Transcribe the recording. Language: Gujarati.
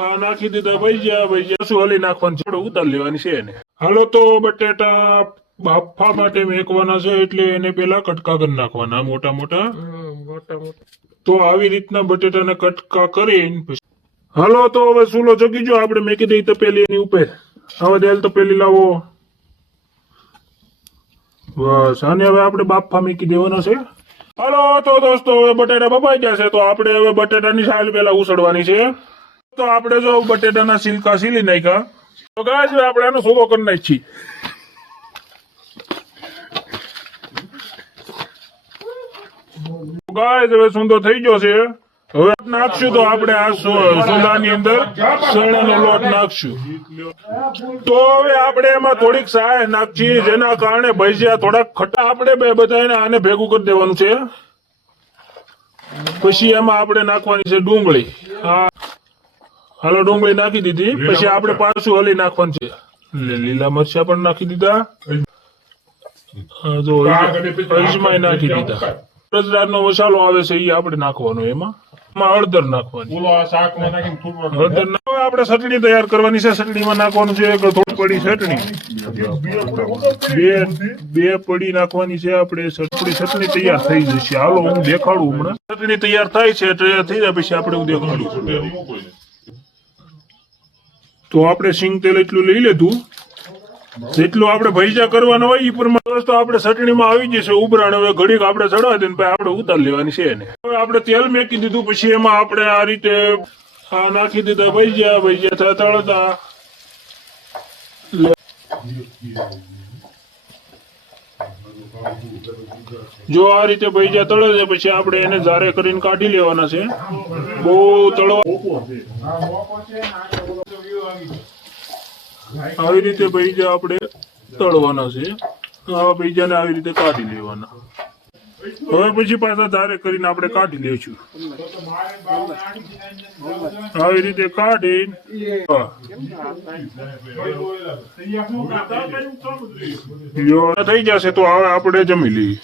હા નાખી દીધા ભાઈ શું હલી નાખવાનું છે ઉતાર લેવાની છે એને. હાલો તો બટેટા બાફવા માટે મેકવાના છે એટલે એને પેલા કટકા કરી નાખવાના મોટા મોટા. તો આવી રીતના બટેટાને કટકા કરીને હાલો તો હવે સૂલો જગી જો આપણે મેકી દઈ તપેલી એની ઉપર. હવે તેલ તપેલી લાવો. બસ આને હવે આપણે બાફવા મૂકી દેવાનો છે. હાલો તો દોસ્તો હવે બટેટા બફાઈ ગયા છે તો આપણે હવે બટેટાની છાલ પેલા ઉસળવાની છે. તો આપણે જો બટેટાના छिलका સીલી નાખ્યા તો ગાઈસ આપણે આનો સૂકો કરી નાખીએ. ગાઈસ હવે સુંદર થઈ ગયો છે. હવે નાખશું તો આપણે આ સોદાની અંદર ચણાનો લોટ નાખશું. તો હવે આપણે એમાં થોડીક સાય નાખીએ જેના કારણે ભજીયા થોડાક ખટા આપણે બધાને આને ભેગું કરી દેવાનું છે. પછી એમાં આપણે નાખવાની છે ડુંગળી. હા હાલો ડુંગળી નાખી દીધી. પછી આપણે પાછું હલી નાખવાનું છે. લીલા મરચા પણ નાખી દીધા. જો અજમાઈ નાખી દીધા. અજમાનો મસાલો આવે છે એ આપણે નાખવાનો. એમાં હળદર નાખવાની. હળદર આપણે ચટણી તૈયાર કરવાની છે. ચટણીમાં નાખવાનું છે થોડી પડી ચટણી. બે પડી નાખવાની છે આપણે. ચટણી તૈયાર થઈ જશે. હાલો હું દેખાડું હમણાં. ચટણી તૈયાર થાય છે તૈયાર થઈ જાય પછી આપણે હું દેખાડું. તો આપણે સિંગ તેલ એટલું લઈ લીધું જેટલું આપણે ભજીયા કરવાના હોય એ પ્રમાણે વસ્તુ આપણે ચટણીમાં આવી જશે ઉભરાણ. હવે ઘડીક આપણે ચડાવી દઈને પછી આપણે ઉતાર લેવાની છે એને. હવે આપણે તેલ મેકી દીધું પછી એમાં આપણે આ રીતે નાખી દીધા ભજીયા થયા તળતા. જો આ રીતે ભજીયા તળે છે પછી આપણે એને જારે કરીને કાઢી લેવાના છે. બહુ તળવા આવી રીતે ભજીયા આપણે તળવાના છે. આ ભજીયાને આવી રીતે કાઢી લેવાના. હવે પછી પાછા ધારે કરીને આપણે કાઢી લઈશું. આવી રીતે કાઢી થઈ જશે તો હવે આપણે જમી લઈએ.